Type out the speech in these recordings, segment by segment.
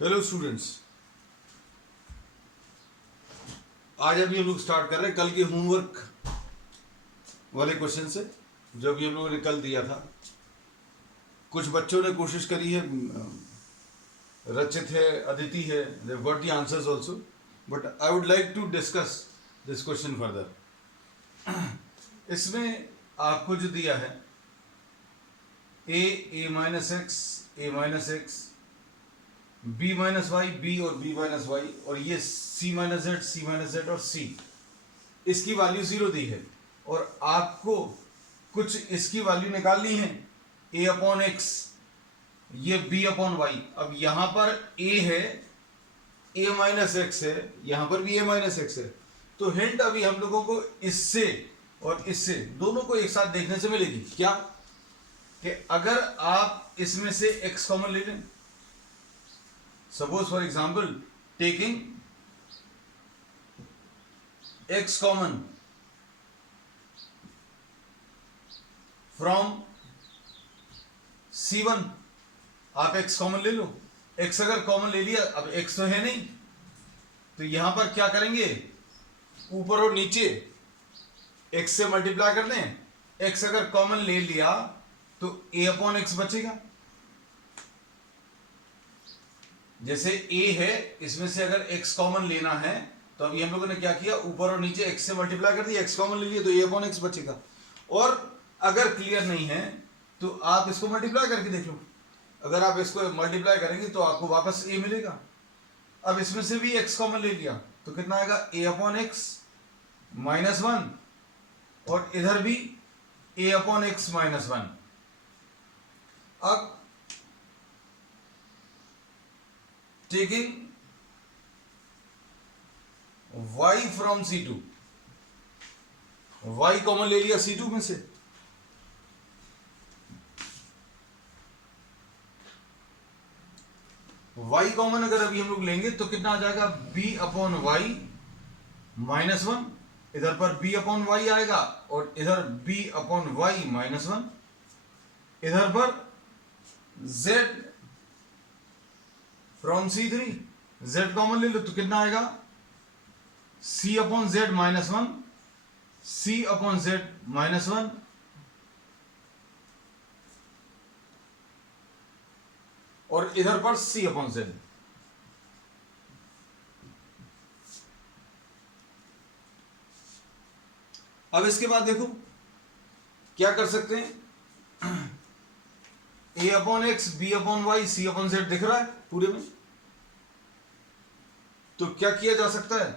Hello students, आज अभी हम लोग स्टार्ट कर रहे हैं कल के होमवर्क वाले क्वेश्चन से, जो अभी हम लोगों ने कल दिया था। कुछ बच्चों ने कोशिश करी है, रचित है, अदिति है, they have got the answers also, but I would like to discuss this question further. इसमें आपको जो दिया है a minus x, b minus y, b और बी माइनस वाई, और ये सी माइनस जेड और सी, इसकी वैल्यू जीरो दी है और आपको कुछ इसकी वैल्यू निकालनी है ए अपॉन एक्स, ये बी अपॉन वाई। अब यहां पर ए है, ए माइनस एक्स है, यहां पर भी ए माइनस एक्स है, तो हिंट अभी हम लोगों को इससे और इससे दोनों को एक साथ देखने से मिलेगी। क्या कि अगर आप इसमें से एक्स कॉमन ले लें, suppose for example taking x common from c1, आप x कॉमन ले लो। x अगर कॉमन ले लिया, अब x तो है नहीं, तो यहां पर क्या करेंगे, ऊपर और नीचे x से मल्टीप्लाई कर दें। x अगर कॉमन ले लिया तो a अपॉन एक्स बचेगा। जैसे a है, इसमें से अगर x कॉमन लेना है तो अभी हम लोगों ने क्या किया, ऊपर और नीचे x से मल्टीप्लाई कर दिया, x कॉमन ले लिया तो a अपॉन एक्स बचेगा। और अगर क्लियर नहीं है तो आप इसको मल्टीप्लाई करके देख लो, अगर आप इसको मल्टीप्लाई करेंगे तो आपको वापस a मिलेगा। अब इसमें से भी x कॉमन ले लिया तो कितना आएगा, a upon x minus one, और इधर भी a upon x minus one. अब taking y from C2, y common ले लिया C2 में से, y कॉमन अगर अभी हम लोग लेंगे तो कितना आ जाएगा, b upon y minus one, इधर पर b अपॉन वाई आएगा और इधर b upon y minus one, इधर पर z from C3, z common ले लो तो कितना आएगा, c upon z minus one, c upon z minus one, और इधर पर c अपॉन जेड। अब इसके बाद देखो क्या कर सकते हैं, a upon x, b upon y, c upon z दिख रहा है पूरे में, तो क्या किया जा सकता है,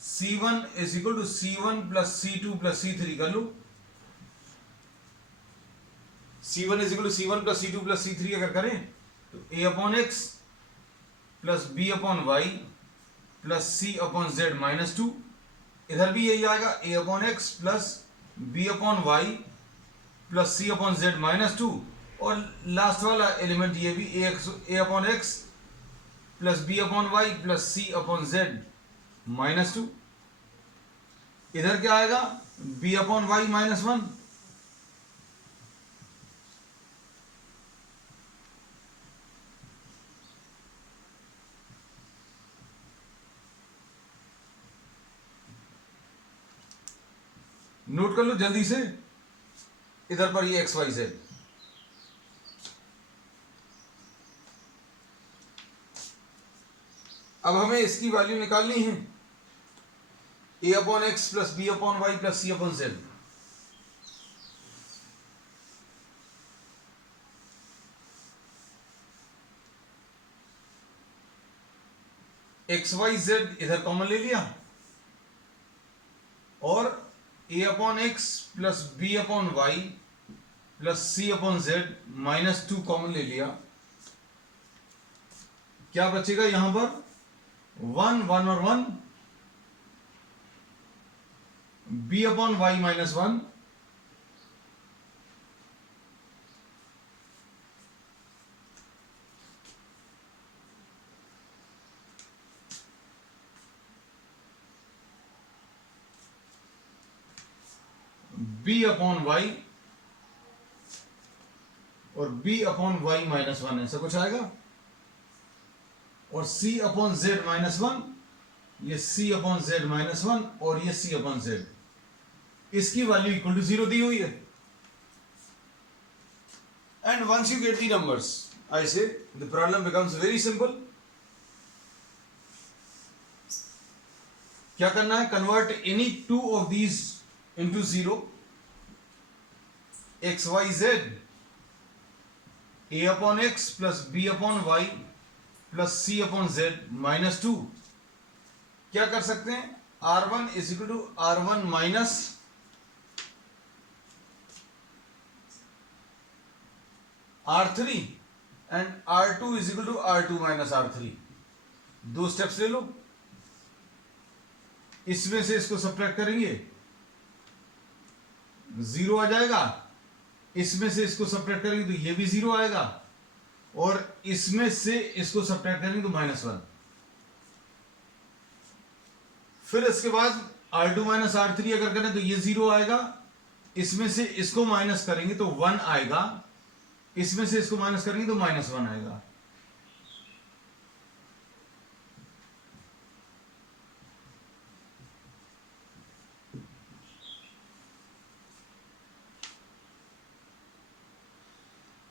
c1 is equal to c1 plus c2 plus c3 कर लो। c1 is equal to c1 plus c2 plus c3 अगर करें तो a upon x plus b upon y plus c upon z minus two, इधर भी यही आएगा, a upon x plus b upon y plus c upon z minus two, और last वाला element ये भी a upon x plus b upon y plus c upon z minus two, इधर क्या आएगा, b upon y minus one, note कर लो जल्दी से, इधर पर ये एक्स वाई जेड। अब हमें इसकी वैल्यू निकालनी है, a upon x plus b upon y plus c upon z. X y z इधर कॉमन ले लिया, और a upon x plus b upon y plus c upon z minus two common ले लिया। क्या बचेगा यहां पर, वन वन और one, b upon y minus one, b upon y और b upon y minus one, ऐसा कुछ आएगा। और c upon z minus one, ये c upon z minus one और ये c अपॉन z, इसकी वैल्यू इक्वल टू 0 दी हुई है। And once you get the numbers, I say the problem becomes very simple. क्या करना है? Convert any two of these into 0, x y z, a upon x plus b upon y plus c upon z minus 2। क्या कर सकते हैं? r1 is equal to r1 minus r3 and r2 is equal to r2 minus r3। दो steps ले लो, इसमें से इसको subtract करेंगे 0 आ जाएगा, इसमें से इसको सब्ट्रैक्ट करेंगे तो ये भी 0 आएगा, और इसमें से इसको सब्ट्रैक्ट करेंगे तो माइनस 1। फिर इसके बाद r2 माइनस r3 अगर करें तो ये 0 आएगा, इसमें से इसको माइनस करेंगे तो 1 आएगा, इसमें से इसको माइनस करेंगे तो माइनस 1 आएगा।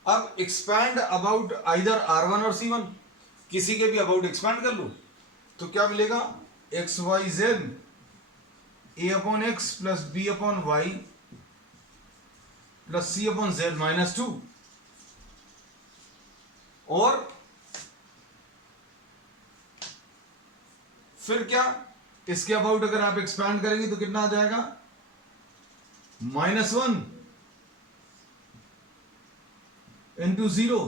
अब एक्सपैंड अबाउट आइदर r1 और c1, किसी के भी अबाउट एक्सपैंड कर लो तो क्या मिलेगा? X y z a upon x plus b upon y plus c upon z minus 2। और फिर क्या? इसके अबाउट अगर आप एक्सपैंड करेंगे तो कितना आ जाएगा? -1 इंटू 0,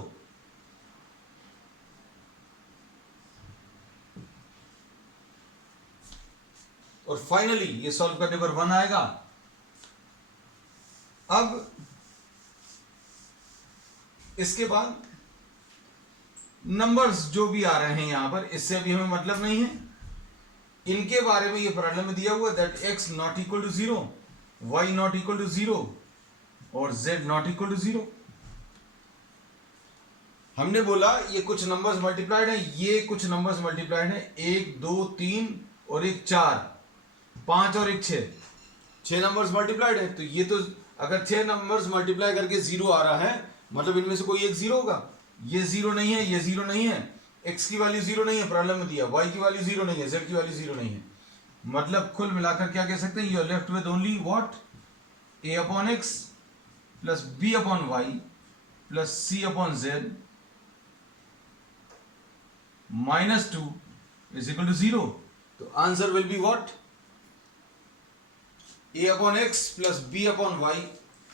और फाइनली ये सॉल्व करने पर 1 आएगा। अब इसके बाद नंबर्स जो भी आ रहे हैं यहां पर, इससे अभी हमें मतलब नहीं है, इनके बारे में ये प्रॉब्लम में दिया हुआ that x not equal to 0, y not equal to 0 और z नॉट इक्वल टू 0। हमने बोला ये कुछ नंबर्स मल्टीप्लाइड हैं, ये कुछ नंबर्स मल्टीप्लाइड हैं, 1 2 3 और 1 4, 5 और 1 6, 6 नंबर्स मल्टीप्लाइड है। तो ये तो अगर 6 नंबर्स मल्टीप्लाई करके 0 आ रहा है, मतलब इनमें से कोई एक 0 होगा। ये 0 नहीं है, ये 0 नहीं है, x की वैल्यू 0 नहीं है, प्रॉब्लम में दिया, y की वैल्यू 0 नहीं है, z की वैल्यू 0 नहीं है। मतलब कुल मिलाकर क्या कह सकते हैं? You are left with only what? a upon x plus b upon y plus c upon z minus 2 is equal to 0। तो answer will be what? a upon x plus b upon y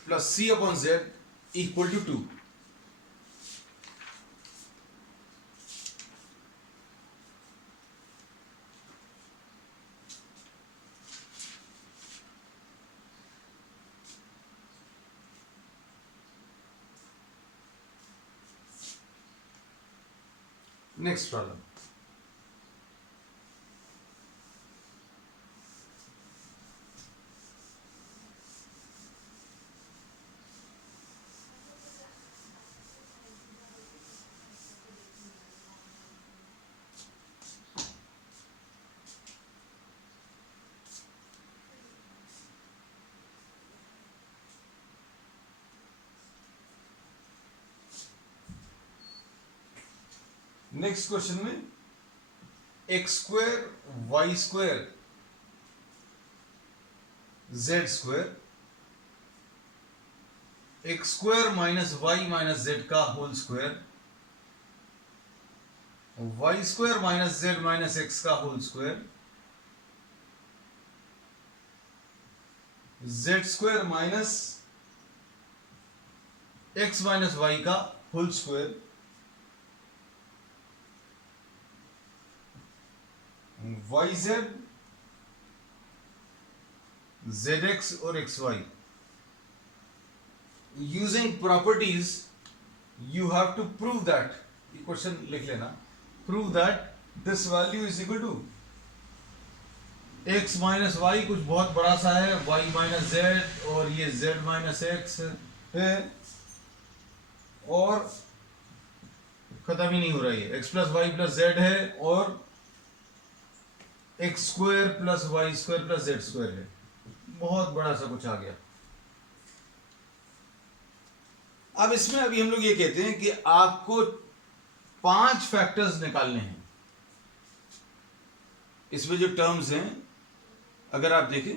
plus c upon z equal to 2। Next problem, next question में x square y square z square x square minus y minus z का whole square, y square minus Z minus x का whole square, z square minus x minus y का whole square, y z z x और x y. Using properties you have to prove that, ये question लिख लेना, prove that this value is equal to x minus y, कुछ बहुत बड़ा सा है, वाई माइनस जेड और ये जेड माइनस एक्स है, और खत्म ही नहीं हो रहा है। X plus y plus z है और x square plus y square plus z square है। बहुत बड़ा सा कुछ आ गया। अब इसमें अभी हम लोग ये कहते हैं कि आपको 5 फैक्टर्स निकालने हैं। इसमें जो टर्म्स हैं अगर आप देखें,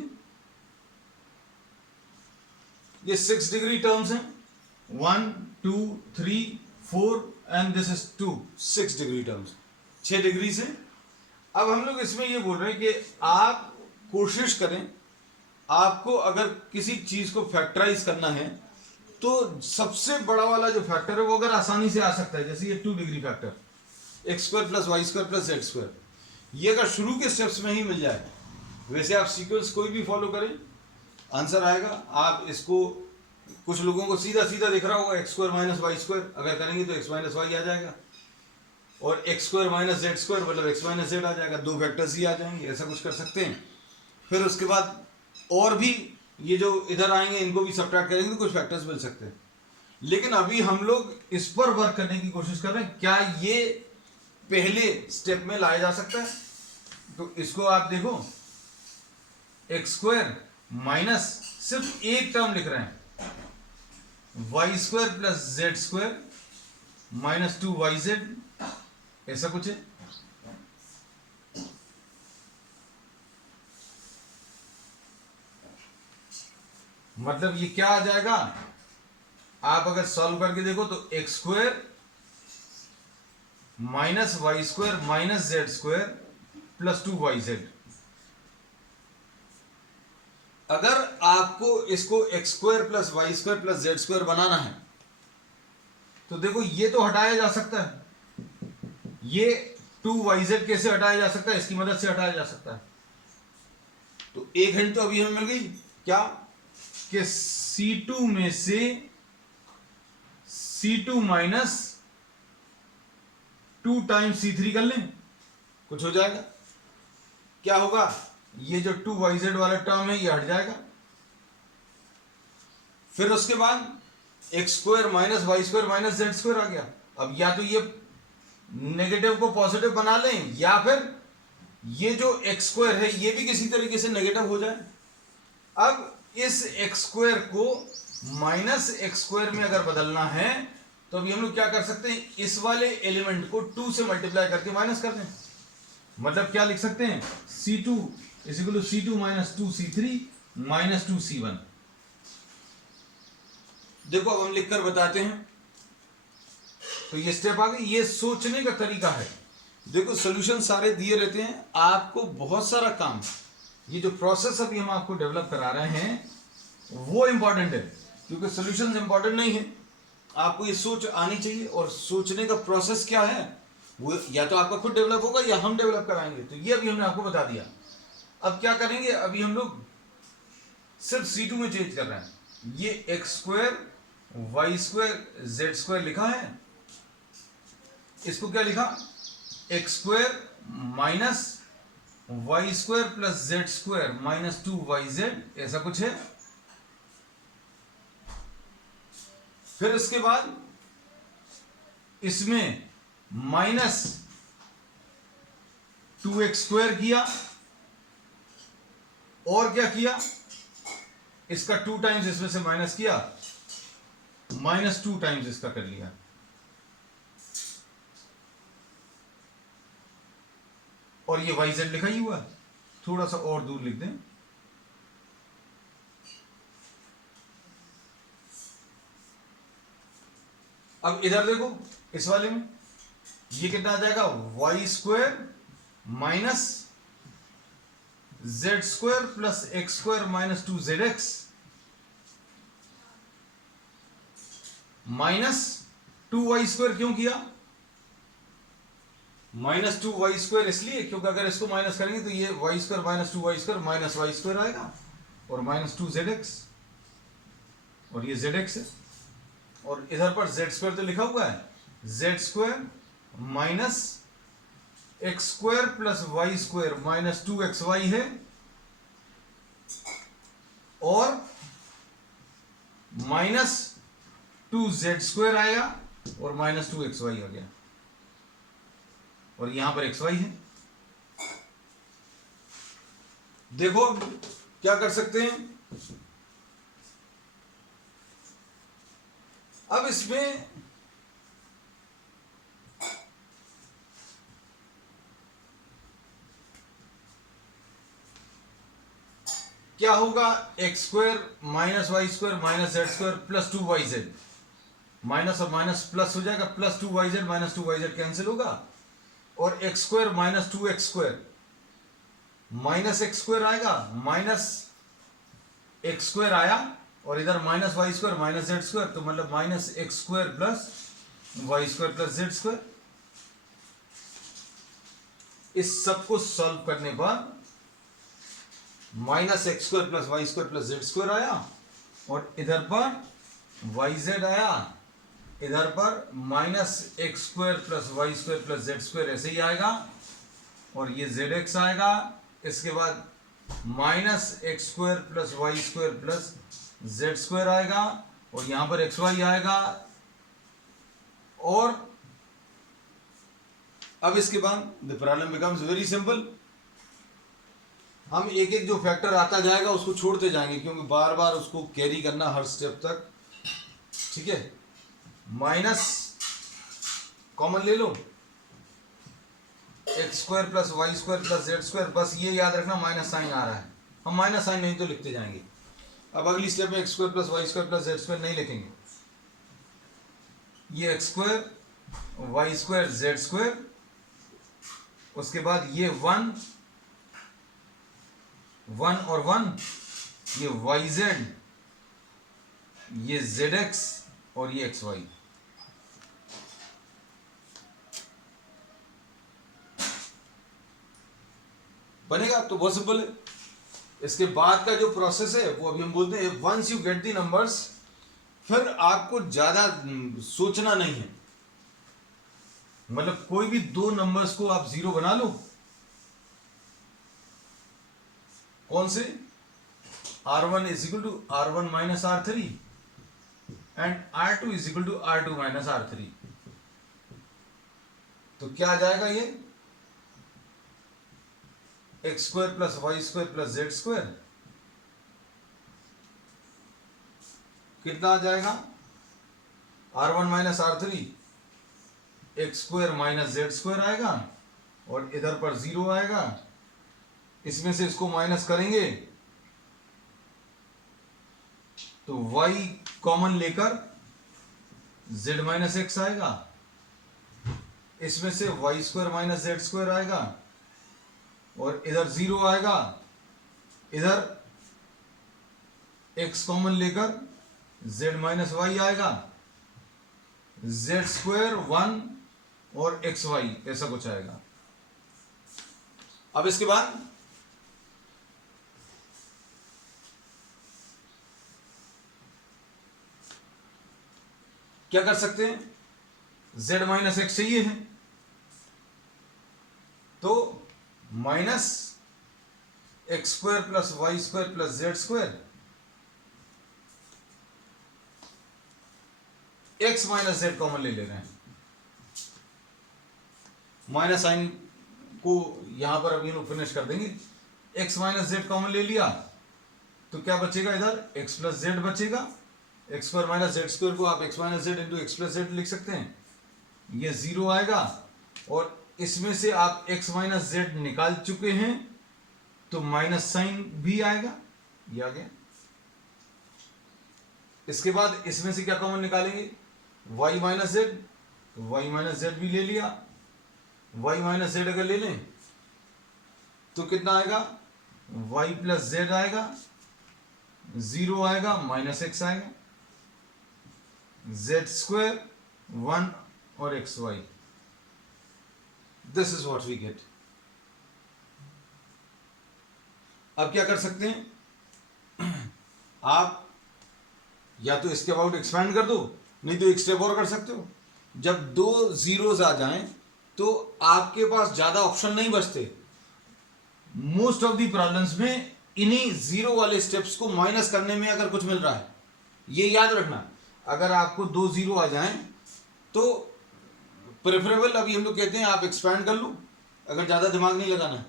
ये 6 डिग्री टर्म्स हैं, 1 2 3 4 and this is 2, 6 degree terms, 6 degree से। अब हम लोग इसमें ये बोल रहे हैं कि आप कोशिश करें, आपको अगर किसी चीज को फैक्टराइज करना है तो सबसे बड़ा वाला जो फैक्टर है वो अगर आसानी से आ सकता है, जैसे ये 2 degree factor, x square plus y square plus z square, ये अगर शुरू के स्टेप्स में ही मिल जाए, वैसे आप सीक्वेंस कोई भी फॉलो करें आंसर आएगा। आप इसको, कुछ लोगों को सीधा सीधा दिख रहा होगा, x square minus y square अगर करेंगे तो एक्स माइनस वाई आ जाएगा, और x square minus z square मतलब एक्स माइनस जेड आ जाएगा, 2 फैक्टर्स ही आ जाएंगे। ऐसा कुछ कर सकते हैं। फिर उसके बाद और भी ये जो इधर आएंगे इनको भी सब्ट्रैक्ट करेंगे तो कुछ फैक्टर्स मिल सकते हैं। लेकिन अभी हम लोग इस पर वर्क करने की कोशिश कर रहे हैं, क्या ये पहले स्टेप में लाया जा सकता है। तो इसको आप देखो, एक्स स्क्वायर माइनस, सिर्फ एक टर्म लिख रहे हैं, y square plus z square minus 2yz, ऐसा कुछ है। मतलब ये क्या आ जाएगा, आप अगर सॉल्व करके देखो तो x square minus y square minus z square plus 2yz। अगर आपको इसको x square plus y square plus z square बनाना है तो देखो ये तो हटाया जा सकता है, ये 2yz कैसे हटाया जा सकता है, इसकी मदद से हटाया जा सकता है। तो एक हिंट तो अभी हमें मिल गई, क्या कि C2 में से C2 माइनस 2 टाइम्स C3 कर लें, कुछ हो जाएगा। क्या होगा, ये जो 2yz वाला टर्म है ये हट जाएगा। फिर उसके बाद x square minus y square minus z square आ गया। अब या तो ये नेगेटिव को पॉजिटिव बना लें, या फिर ये जो एक्स स्क्वायर है ये भी किसी तरीके से नेगेटिव हो जाए। अब इस एक्स स्क्वायर को माइनस एक्स स्क्वायर में अगर बदलना है तो अभी हम लोग क्या कर सकते हैं, इस वाले एलिमेंट को 2 से मल्टीप्लाई करके माइनस कर दें। मतलब क्या लिख सकते हैं, C2 is equal to C2 minus 2C3 minus 2C1। देखो अब हम लिखकर बताते हैं। तो ये स्टेप आ गई, ये सोचने का तरीका है। देखो सॉल्यूशन सारे दिए रहते हैं, आपको बहुत सारा काम, ये जो प्रोसेस अभी हम आपको डेवलप करा रहे हैं वो इंपॉर्टेंट है, क्योंकि सॉल्यूशंस इंपॉर्टेंट नहीं है, आपको ये सोच आनी चाहिए। और सोचने का प्रोसेस क्या है, वो या तो आपका खुद डेवलप होगा या हम डेवलप कराएंगे। तो ये अभी हमने आपको बता दिया। अब क्या करेंगे, अभी हम लोग सिर्फ C2 में चेंज कर रहे हैं। ये x square y square z square लिखा है, इसको क्या लिखा, x square minus y square plus z square minus 2yz, ऐसा कुछ है। फिर इसके बाद इसमें माइनस 2x स्क्वायर किया, और क्या किया, इसका 2 टाइम्स इसमें से माइनस किया, माइनस 2 टाइम्स इसका कर लिया। और ये yz लिखा ही हुआ है, थोड़ा सा और दूर लिख दें। अब इधर देखो, इस वाले में ये कितना आ जाएगा, y square minus z square plus x square minus 2zx minus 2y square. क्यों किया माइनस 2y स्क्वायर, इसलिए क्योंकि अगर इसको माइनस करेंगे तो ये y square minus 2y square minus y square आएगा, और माइनस 2zx, और ये zx है। और इधर पर z स्क्वायर तो लिखा हुआ है, z square minus x square plus y square minus 2xy है, और माइनस 2z स्क्वायर आएगा, और माइनस 2xy आ गया। और यहां पर एक्स वाई है। देखो क्या कर सकते हैं, अब इसमें क्या होगा, x square minus y square minus z square plus 2yz, minus और माइनस प्लस हो जाएगा, plus 2yz minus 2yz cancel होगा, और x square minus 2x square minus x square आएगा, माइनस एक्स स्क्वायर आया, और इधर minus y square minus z square, तो मतलब minus x square plus y square plus z square. इस सब को सॉल्व करने पर minus x square plus y square plus z square आया, और इधर पर वाई जेड आया, इधर पर minus x square plus y square plus z square ऐसे ही आएगा, और ये जेड एक्स आएगा। इसके बाद minus x square plus y square plus z square आएगा, और यहां पर एक्स वाई आएगा। और अब इसके बाद the problem becomes very simple. हम एक एक जो फैक्टर आता जाएगा उसको छोड़ते जाएंगे, क्योंकि बार बार उसको कैरी करना हर स्टेप तक, ठीक है। माइनस कॉमन ले लो, x square plus y square plus z square, बस ये याद रखना माइनस साइन आ रहा है, हम माइनस साइन नहीं तो लिखते जाएंगे। अब अगली स्टेप में x square plus y square plus z square नहीं लिखेंगे, ये x square y square z square, उसके बाद ये 1 और 1, ये वाई जेड, ये जेड एक्स और ये एक्स वाई। बनेगा तो बहुत सिंपल है। इसके बाद का जो प्रोसेस है वो अभी हम बोलते हैं once you get the numbers, फिर आपको ज्यादा सोचना नहीं है, मतलब कोई भी दो नंबर्स को आप जीरो बना लो। कौन से, R1 is equal to R1 minus R3 and R2 is equal to R2 minus R3, तो क्या आ जाएगा, ये x square plus y square plus z square कितना आ जाएगा, R1 minus R3 x square minus z square आएगा, और इधर पर 0 आएगा, इसमें से इसको माइनस करेंगे तो y कॉमन लेकर z माइनस एक्स आएगा, इसमें से y square minus z square आएगा, और इधर 0 आएगा, इधर x कॉमन लेकर z माइनस वाई आएगा, z स्क्वायर 1 और एक्स वाई ऐसा कुछ आएगा। अब इसके बाद क्या कर सकते हैं, z माइनस एक्स चाहिए है, तो minus x square plus y square plus z square, x minus z common ले रहे हैं, माइनस साइन को यहां पर अभी लोग फिनिश कर देंगे। एक्स माइनस जेड कॉमन ले लिया तो क्या बचेगा, इधर एक्स प्लस जेड बचेगा, x square minus z square को आप x minus Z into x plus Z लिख सकते हैं, ये 0 आएगा, और इसमें से आप x माइनस जेड निकाल चुके हैं तो माइनस साइन भी आएगा, ये आ गया। इसके बाद इसमें से क्या कॉमन निकालेंगे, y माइनस जेड, तो y माइनस जेड भी ले लिया, y माइनस जेड अगर ले लें तो कितना आएगा, y प्लस जेड आएगा, 0 आएगा, माइनस एक्स आएगा, जेड स्क्वायर 1 और x y, this is what we get. अब क्या कर सकते हैं, आप या तो इसके अबाउट एक्सपैंड कर दो, नहीं तो एक स्टेप और कर सकते हो। जब दो जीरोस आ जाएं तो आपके पास ज्यादा ऑप्शन नहीं बचते। मोस्ट ऑफ दी प्रॉब्लम्स में इन्हीं जीरो वाले स्टेप्स को माइनस करने में अगर कुछ मिल रहा है, ये याद रखना। अगर आपको दो जीरो आ जाएं तो प्रेफरेबल अभी हम लोग कहते हैं आप एक्सपैंड कर लो अगर ज़्यादा दिमाग नहीं लगाना है,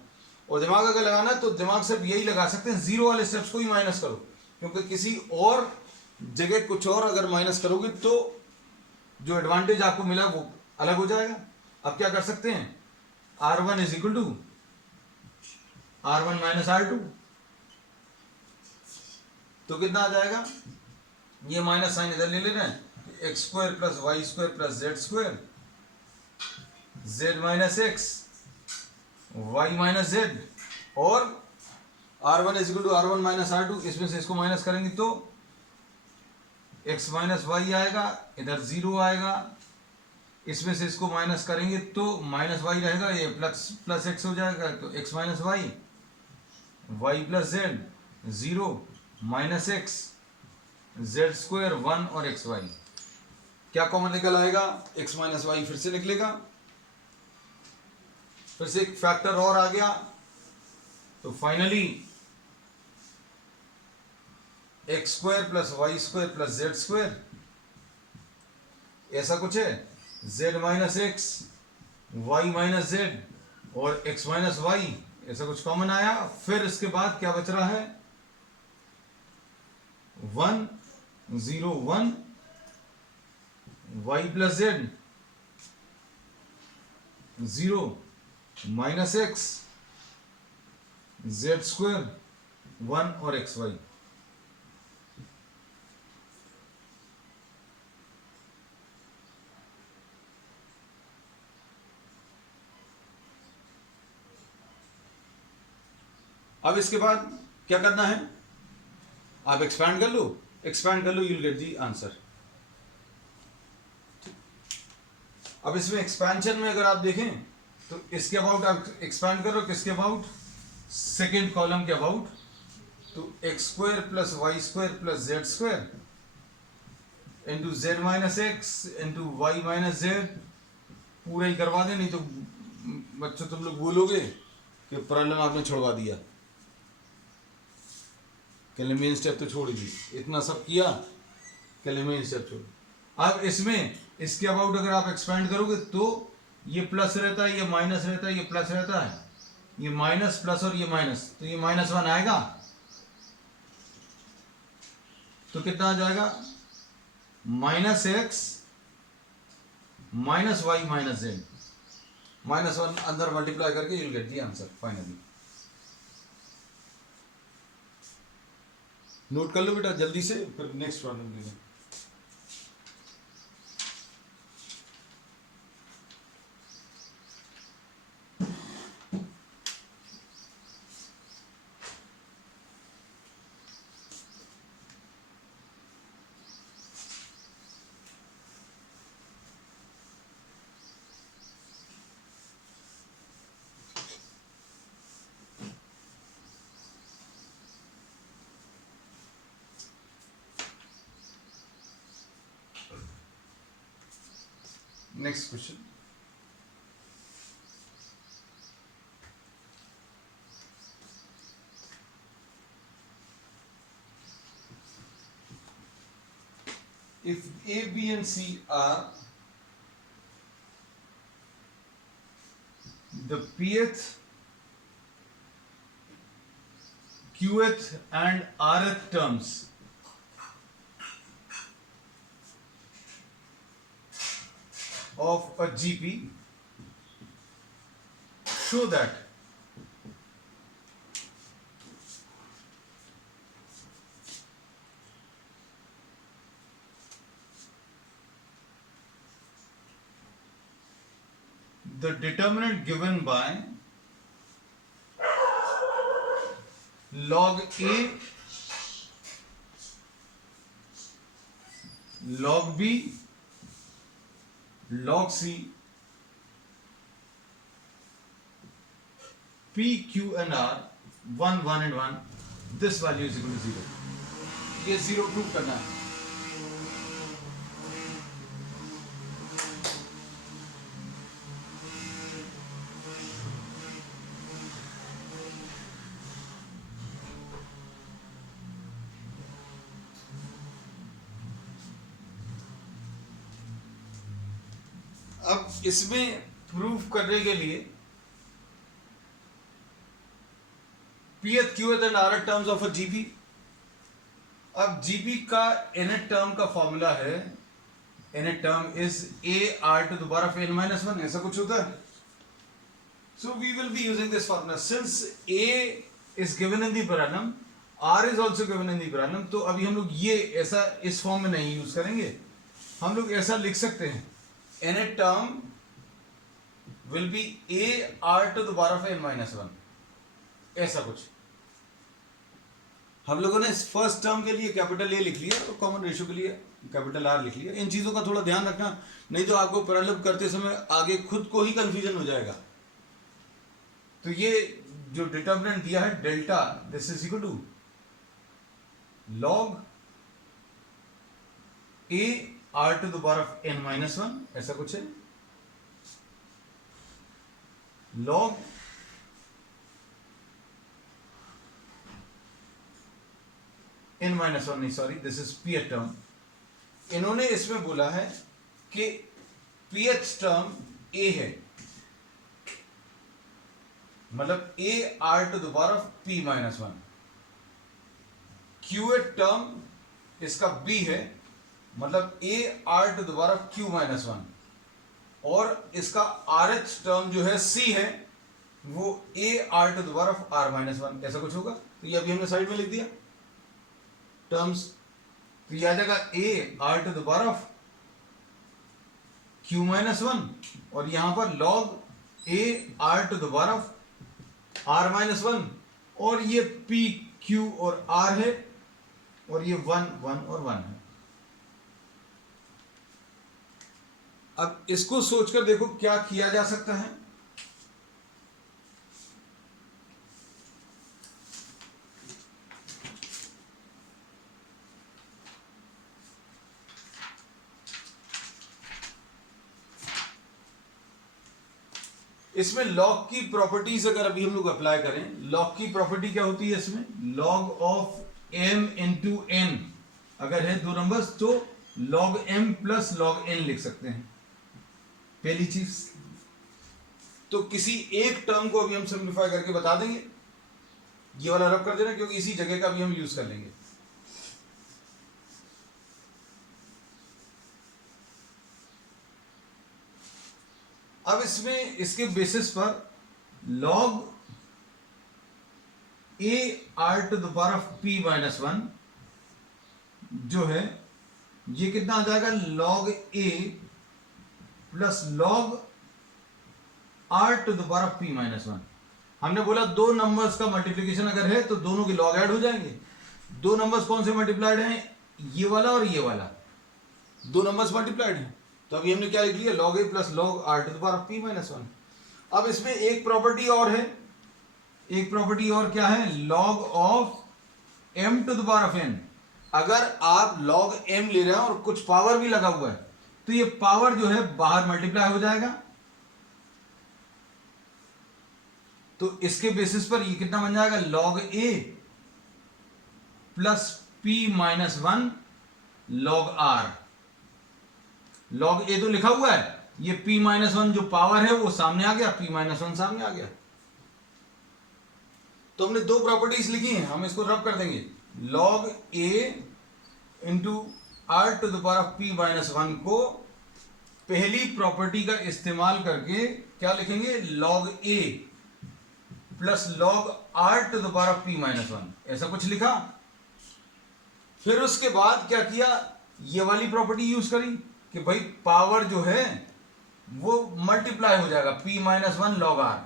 और दिमाग अगर लगाना है तो दिमाग सिर्फ यही लगा सकते हैं, जीरो वाले स्टेप्स को ही माइनस करो, क्योंकि किसी और जगह कुछ और अगर माइनस करोगे तो जो एडवांटेज आपको मिला वो अलग हो जाएगा। अब क्या कर सकते हैं, R1 is equal to R1 minus R2, तो कितना आ जाएगा, ये माइनस साइन इधर ले लेना है, x square plus y square plus z square, z minus x y minus z, और R1 is equal to R1 minus R2, इसमें से इसको माइनस करेंगे तो x माइनस वाई आएगा, इधर जीरो आएगा, इसमें से इसको माइनस करेंगे तो माइनस वाई रहेगा, ये प्लस प्लस एक्स हो जाएगा, तो x minus y, y plus z zero, minus x, z square one, और एक्स वाई क्या कॉमन निकल आएगा, x माइनस वाई फिर से निकलेगा, फिर से एक फैक्टर और आ गया, तो finally x square plus y square plus z square, ऐसा कुछ है, z minus x, y minus z और एक्स माइनस वाई, ऐसा कुछ कॉमन आया। फिर इसके बाद क्या बच रहा है, 1 0 1, y plus z 0, minus x, z square 1 और एक्स वाई। अब इसके बाद क्या करना है, आप एक्सपैंड कर लो, you will get the answer. अब इसमें एक्सपेंशन में अगर आप देखें तो इसके अबाउट आप एक्सपैंड करो, किसके अबाउट, सेकेंड कॉलम के अबाउट, तो x square plus y square plus z square into z minus x into y minus z, पूरा ही करवा दे, नहीं तो बच्चों तुम लोग बोलोगे कि प्रॉब्लम आपने छोड़वा दिया, मेन स्टेप तो छोड़ दी, इतना सब किया, मेन स्टेप छोड़। अब इसमें इसके अबाउट अगर आप एक्सपेंड करोगे तो ये प्लस रहता है, ये माइनस रहता है, ये प्लस रहता है, ये माइनस प्लस और ये माइनस, तो ये -1 आएगा, तो कितना आ जाएगा, minus x minus y minus z, -1 अंदर मल्टीप्लाई करके you will get the answer finally. Note कर लो बेटा जल्दी से, फिर नेक्स्ट प्रॉब्लम देंगे। Next question. If A, B and C are the pth, qth and rth terms of a GP, show that the determinant given by log A, log B, log C, P, Q and R 1 1 and 1, this value is equal to 0, ये 0 prove करना है। अब इसमें proof करने के लिए pth qth and rth terms of a GP. अब GP का nth टर्म का फॉर्मूला है, nth term is a r to the power of n minus 1, ऐसा कुछ होता है। So we will be using this formula since a is given in the paranum, r is also given in the paranum। तो अभी हम लोग ये ऐसा इस फॉर्म में नहीं यूज करेंगे, हम लोग ऐसा लिख सकते हैं nth term will be a r to the power of n minus 1, ऐसा कुछ। हम लोगों ने फर्स्ट टर्म के लिए कैपिटल ए लिख लिया और कॉमन रेशियो के लिए कैपिटल आर लिख लिया। इन चीजों का थोड़ा ध्यान रखना, नहीं तो आपको पैरेलल करते समय आगे खुद को ही कंफ्यूजन हो जाएगा। तो ये जो डिटर्मिनेंट दिया है delta, this is equal to log a r to the power of n minus 1, ऐसा कुछ है। लॉग n माइनस 1 नहीं, sorry, this is pth term. इन्होंने इसमें बोला है कि pth टर्म a है, मतलब a r to the power of p minus 1। qth term इसका b है, मतलब a r to the power of q minus 1, और इसका rth टर्म जो है c है वो a r to the power of r minus 1, ऐसा कुछ होगा। तो ये अभी हमने साइड में लिख दिया टर्म्स। तो ये आ जाएगा a r to the power of q minus 1, और यहां पर log a r to the power of r minus 1, और ये p q और r है, और ये 1 1 और 1 है। अब इसको सोचकर देखो क्या किया जा सकता है। इसमें लॉग की प्रॉपर्टीज अगर अभी हम लोग अप्लाई करें, लॉग की प्रॉपर्टी क्या होती है इसमें, log of m into n अगर है दो नंबर्स तो log m plus log n लिख सकते हैं, पहली चीज। तो किसी एक टर्म को अभी हम सिंप्लीफाई करके बता देंगे, ये वाला रब कर देना क्योंकि इसी जगह का भी हम यूज कर लेंगे। अब इसमें इसके बेसिस पर log a r to the power of p minus 1 जो है ये कितना आ जाएगा, log a plus log r to the power of p minus 1। हमने बोला दो नंबर्स का मल्टीप्लिकेशन अगर है तो दोनों के लॉग ऐड हो जाएंगे। दो नंबर्स कौन से मल्टीप्लाइड हैं, ये वाला और ये वाला, दो नंबर्स मल्टीप्लाइड हैं। तो अभी हमने क्या लिख लिया, log a plus log r to the power of p minus 1। अब इसमें एक प्रॉपर्टी और है, एक प्रॉपर्टी और क्या है, log of m to the power of n। अगर आप log m ले रहे हैं और कुछ पावर भी लगा हुआ है तो ये पावर जो है बाहर मल्टीप्लाई हो जाएगा। तो इसके बेसिस पर ये कितना बन जाएगा, log a plus p minus 1 log r। log a तो लिखा हुआ है, ये p माइनस 1 जो पावर है वो सामने आ गया, p माइनस 1 सामने आ गया। तो हमने दो प्रॉपर्टीज लिखी हैं, हम इसको रब कर देंगे। log a into r to the power of p minus 1 को पहली प्रॉपर्टी का इस्तेमाल करके क्या लिखेंगे, log a plus log r to the power of p minus 1, ऐसा कुछ लिखा। फिर उसके बाद क्या किया, ये वाली प्रॉपर्टी यूज करी कि भाई पावर जो है वो मल्टीप्लाई हो जाएगा, p माइनस 1 log r।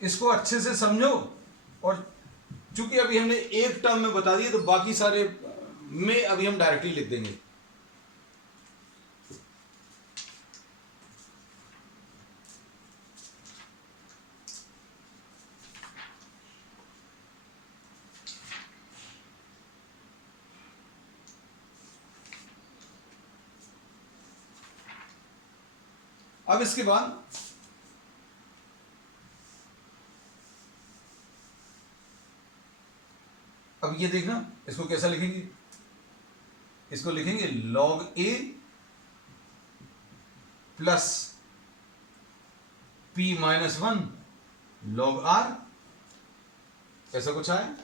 इसको अच्छे से समझो, और चूंकि अभी हमने एक टर्म में बता दिया तो बाकी सारे में अभी हम डायरेक्टली लिख देंगे। अब इसके बाद अब ये देखना इसको कैसा लिखेंगे, इसको लिखेंगे log a plus P minus 1 log R, ऐसा कुछ आया।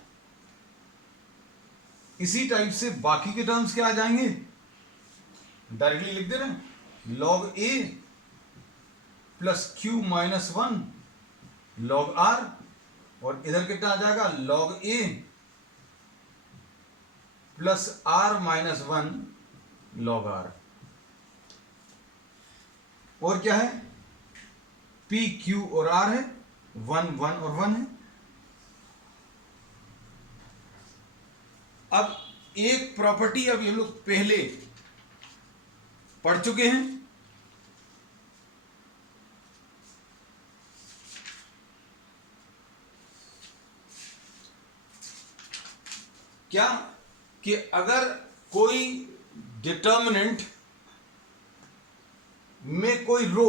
इसी टाइप से बाकी के टर्म्स क्या आ जाएंगे, डायरेक्टली लिख दे रहे हैं, log A plus Q minus 1 log R, और इधर कितना आ जाएगा, log A plus R minus 1 log R। और क्या है, P Q और R है, 1 1 और 1 है। अब एक प्रॉपर्टी अब हम लोग पहले पढ़ चुके हैं, क्या कि अगर कोई डिटर्मिनेंट में कोई रो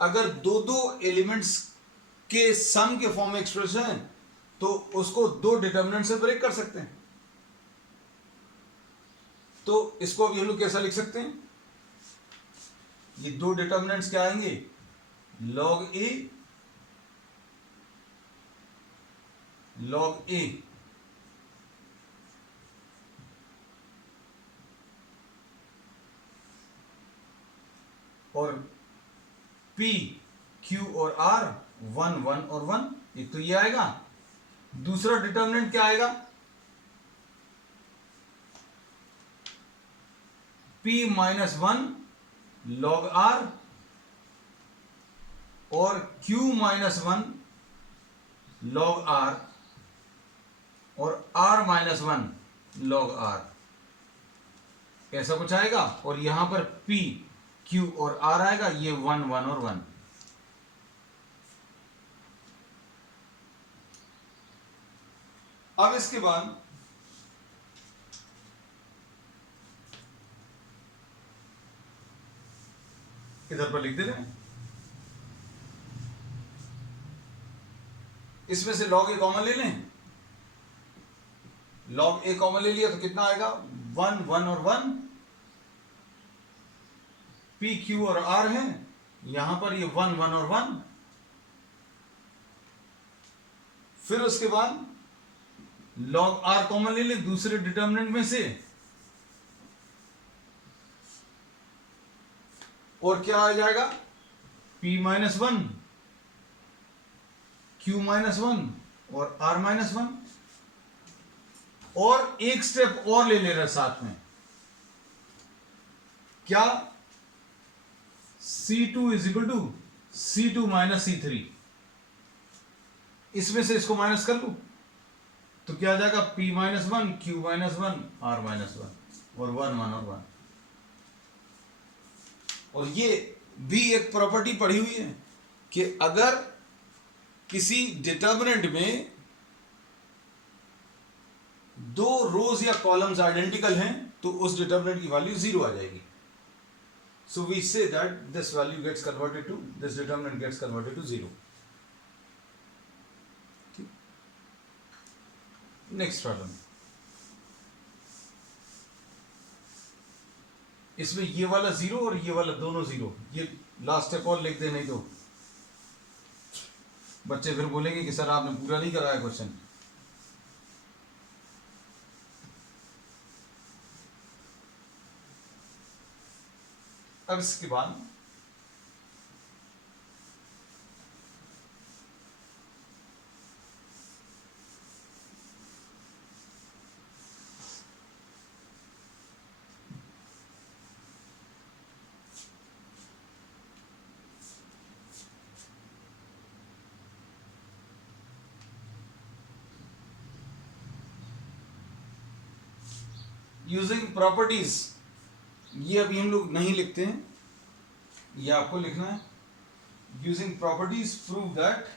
अगर दो दो एलिमेंट्स के सम के फॉर्म में एक्सप्रेस है तो उसको दो डिटर्मिनेंट से ब्रेक कर सकते हैं। तो इसको अभी हम लोग कैसा लिख सकते हैं, ये दो डिटर्मिनेंट्स क्या आएंगे, log A log A और P Q और R 1 1 और 1, एक तो ये आएगा। दूसरा डिटर्मिनेंट क्या आएगा, P माइनस 1 log R और Q माइनस 1 log R और R माइनस 1 log R, ऐसा कुछ आएगा। और यहां पर P Q और R आएगा, ये 1 1 और 1। अब इसके बाद इधर पर लिख दे रहे हैं, इसमें से log A कॉमन ले लें, log A कॉमन ले लिया तो कितना आएगा, 1 1 और 1, P Q और R है, यहां पर ये 1 1 और 1। फिर उसके बाद log R कॉमन ले लें दूसरे डिटर्मिनेंट में से, और क्या आ जाएगा, P माइनस 1 Q माइनस 1 और R माइनस 1। और एक स्टेप और ले रहा साथ में, क्या, C2 is equal to C2 minus C3, इसमें से इसको माइनस कर लू तो क्या आ जाएगा, P minus 1 Q minus 1 R minus 1 और 1 1 और 1। और ये भी एक प्रॉपर्टी पढ़ी हुई है कि अगर किसी डिटर्मिनेंट में दो रोज या कॉलम्स आइडेंटिकल हैं तो उस डिटर्मिनेंट की वैल्यू 0 आ जाएगी। So we say that this value gets converted to, this determinant gets converted to 0। Next problem, इसमें ये वाला 0 और ये वाला दोनों 0, ये लास्ट स्टेप और लिख दे, नहीं तो बच्चे फिर बोलेंगे कि सर आपने पूरा नहीं कराया क्वेश्चन। अब इसके बाद यूजिंग प्रॉपर्टीज, ये अभी हम लोग नहीं लिखते हैं, ये आपको लिखना है। Using properties prove that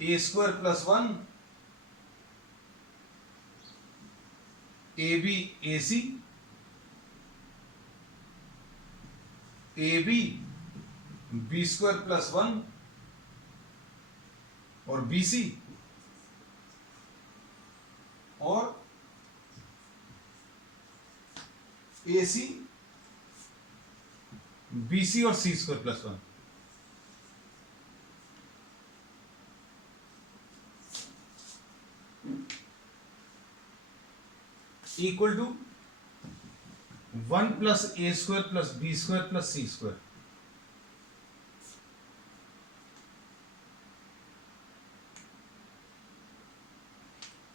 a square plus 1 AB AC AB B square plus 1 और BC और AC BC और C square plus 1 equal to 1 plus A square plus B square plus C square.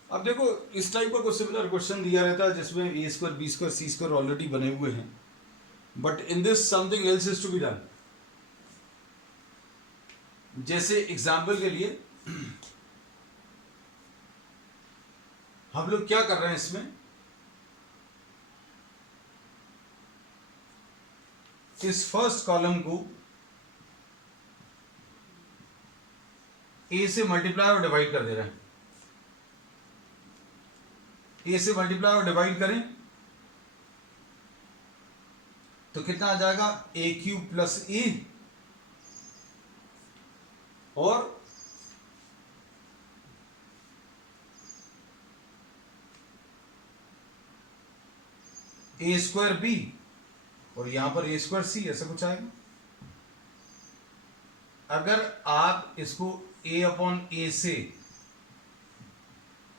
अब देखो इस टाइप का कुछ similar question दिया रहता है जिसमें A square B square C square already बने हुए हैं, but in this something else is to be done. जैसे एग्जाम्पल के लिए हम लोग क्या कर रहे हैं, इसमें इस फर्स्ट कॉलम को A से मल्टीप्लाई और डिवाइड कर दे रहे हैं। A से मल्टीप्लाई और डिवाइड करें तो कितना आ जाएगा, ए क्यूब प्लस ए और ए स्क्वायर बी और यहां पर ए स्क्वायर सी, ऐसा कुछ आएगा। अगर आप इसको a अपॉन ए से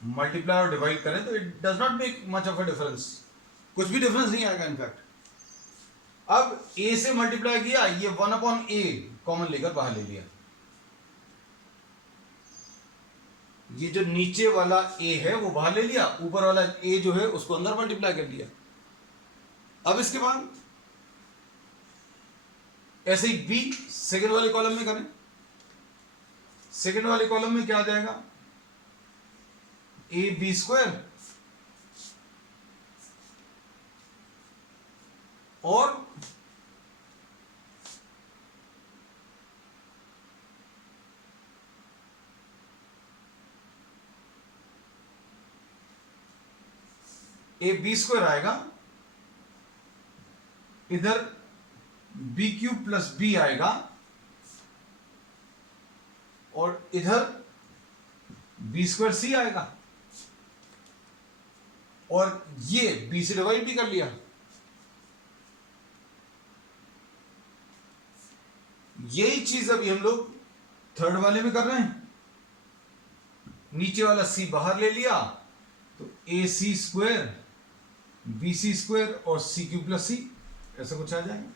मल्टीप्लाई और डिवाइड करें तो it does not make much of a difference, कुछ भी डिफरेंस नहीं आएगा इनफैक्ट। अब a से मल्टीप्लाई किया, ये 1 अपॉन ए कॉमन लेकर बाहर ले लिया, ये जो नीचे वाला a है वो बाहर ले लिया, ऊपर वाला a जो है उसको अंदर मल्टीप्लाई कर लिया। अब इसके बाद ऐसे ही b सेकेंड वाले कॉलम में करें। सेकेंड वाले कॉलम में क्या आ जाएगा, ए बी स्क्वायर और ए बी स्क्वायर आएगा, इधर बी क्यूब प्लस बी आएगा और इधर बी स्क्वायर सी आएगा और ये बी से डिवाइड भी कर लिया। यही चीज अभी हम लोग थर्ड वाले में कर रहे हैं। नीचे वाला सी बाहर ले लिया तो ए सी स्क्वायर बी सी स्क्वायर और सी क्यू प्लस सी, ऐसा कुछ आ जाएगा।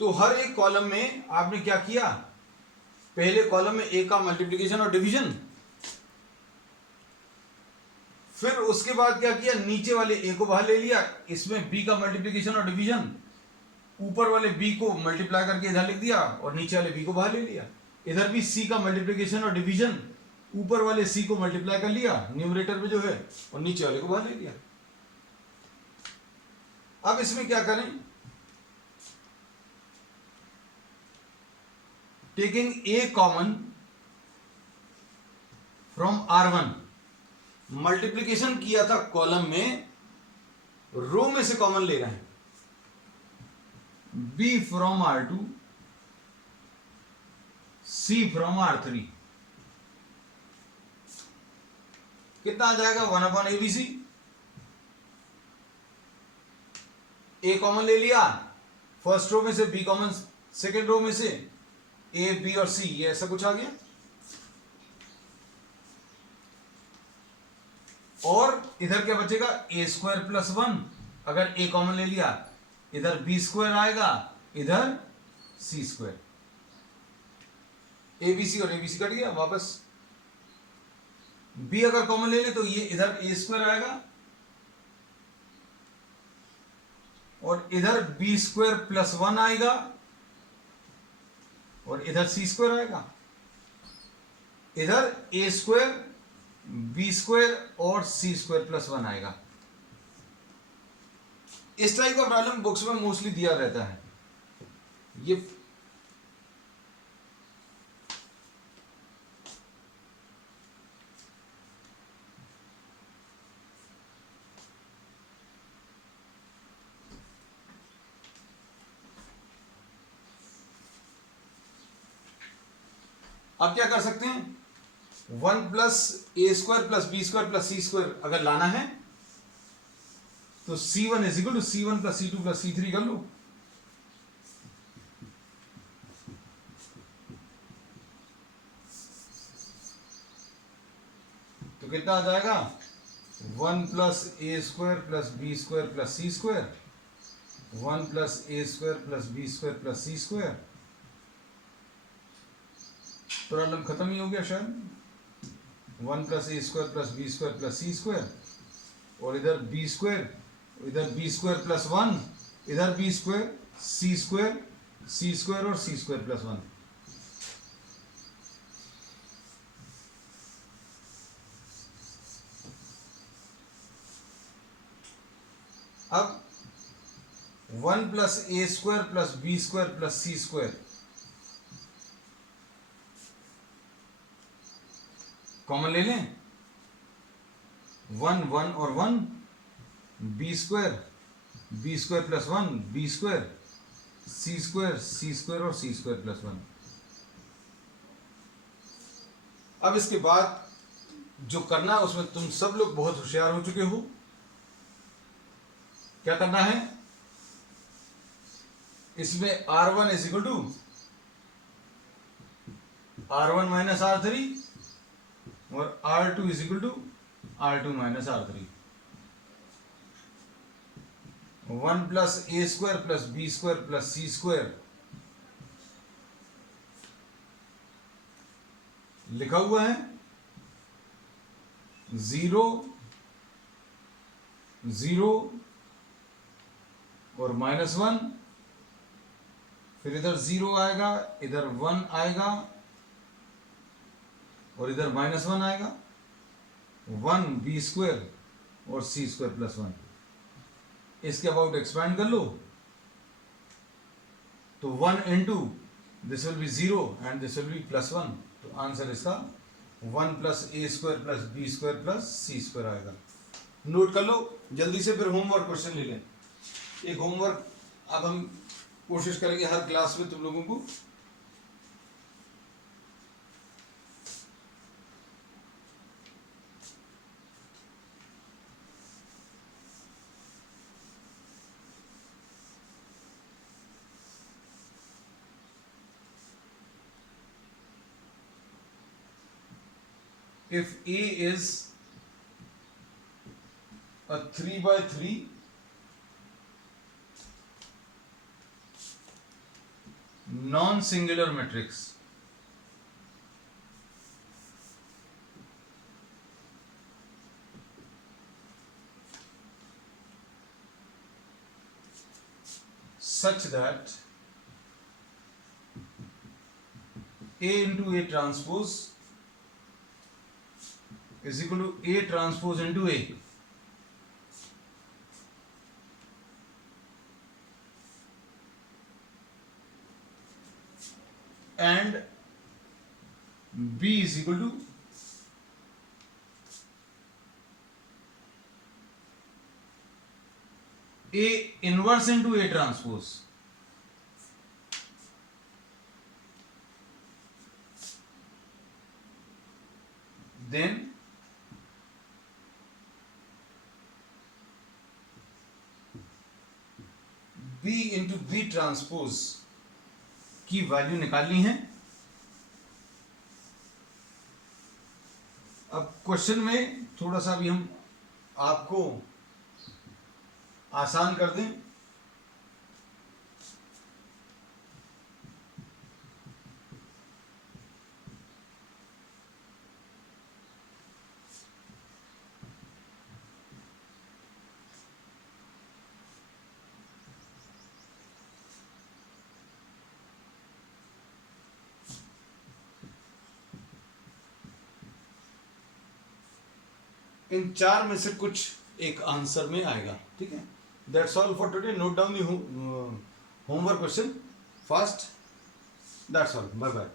तो हर एक कॉलम में आपने क्या किया, पहले कॉलम में ए का मल्टीप्लिकेशन और डिवीजन, फिर उसके बाद क्या किया, नीचे वाले ए को बाहर ले लिया, इसमें बी का मल्टीप्लिकेशन और डिवीजन, ऊपर वाले बी को मल्टीप्लाई करके इधर लिख दिया और नीचे वाले बी को बाहर ले लिया। इधर भी सी का मल्टीप्लिकेशन और डिवीजन, ऊपर वाले सी को मल्टीप्लाई कर लिया न्यूमरेटर में जो है और नीचे वाले को बाहर ले लिया। अब इसमें क्या करें, taking a common from R1, multiplication किया था कॉलम में, रो में से कॉमन ले रहे हैं, B from R2 C from R3, कितना आ जाएगा, 1 upon a b c. A common ले लिया फर्स्ट रो में से, बी कॉमन सेकेंड रो में से, ए बी और सी, ये ऐसा कुछ आ गया। और इधर क्या बचेगा, ए स्क्वायर प्लस 1, अगर ए कॉमन ले लिया इधर बी स्क्वायर आएगा, इधर सी स्क्वायर, ए बी सी और ए बी सी कट गया वापस। बी अगर कॉमन ले ले तो ये इधर ए स्क्वायर आएगा और इधर बी स्क्वायर प्लस 1 आएगा और इधर सी स्क्वायर आएगा, इधर ए स्क्वायर बी स्क्वायर और सी स्क्वायर प्लस 1 आएगा। इस टाइप का प्रॉब्लम बुक्स में मोस्टली दिया रहता है। ये अब क्या कर सकते हैं, 1 plus a square plus b square plus c square अगर लाना है तो C1 is equal to C1 plus C2 plus C3 कर लो। तो कितना आ जाएगा, 1 plus a square plus b square plus c square, 1 plus a square plus b square plus c square. Problem खत्म ही हो गया शायद। 1 plus a square plus b square plus c square, और इधर बी स्क्वायर, इधर बी स्क्वायर प्लस 1, इधर B square c square और सी स्क्वायर प्लस 1। अब 1 plus a square plus b square plus c square common ले लें, 1 1 और 1, b square plus 1 b square c square और सी स्क्वायर प्लस 1। अब इसके बाद जो करना है उसमें तुम सब लोग बहुत होशियार हो चुके हो। क्या करना है, इसमें R1 is equal to R1 minus R3 और R2 is equal to R2 minus R3। 1 plus a square plus b square plus c square लिखा हुआ है, 0 0 और -1, फिर इधर 0 आएगा, इधर 1 आएगा और इधर -1 आएगा, 1 बी स्क्वायर और सी स्क्वायर प्लस 1। इसके अबाउट एक्सपैंड कर लो तो 1 into this will be 0 and this will be +1। तो आंसर इसका 1 plus a square plus b square plus c square आएगा। नोट कर लो जल्दी से, फिर होमवर्क क्वेश्चन ले लें। एक होमवर्क अब हम कोशिश करेंगे हर क्लास में तुम लोगों को if A is a 3x3 non-singular matrix such that A into A transpose is equal to A transpose into A, and B is equal to A inverse into A transpose, then B into B transpose की value निकालनी है। अब question में थोड़ा सा भी हम आपको आसान कर दें। इन 4 में से कुछ एक आंसर में आएगा, ठीक है। That's all for today. Note down the homework question fast. That's all, bye bye.